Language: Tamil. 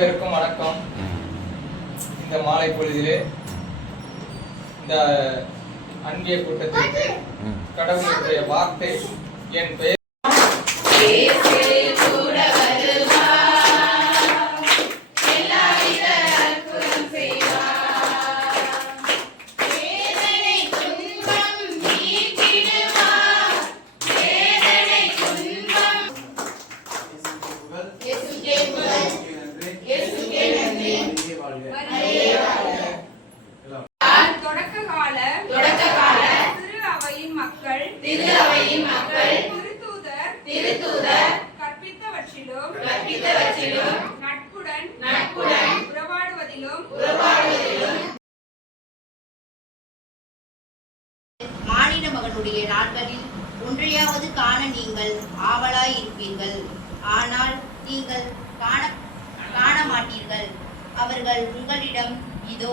அனைவருக்கும் வணக்கம். இந்த மாலை பொழுதிலே இந்த அன்பிய கூட்டத்திற்கு கடவுளுடைய வார்த்தை என் பெயர். மக்கள் திரு அவையின் மக்கள் திருத்தூதர் திருத்தூதர் கற்பித்தவற்றிலும் கற்பித்தவற்றிலும் நட்புடன் நட்புடன் உறவாடுவதிலும் உறவாடுவதிலும் மானிட மகனுடைய நாட்களில் ஒன்றையாவது காண நீங்கள் ஆவலாய் இருப்பீர்கள் ஆனால் நீங்கள் காண காண மாட்டீர்கள். அவர்கள் உங்களிடம் இதோ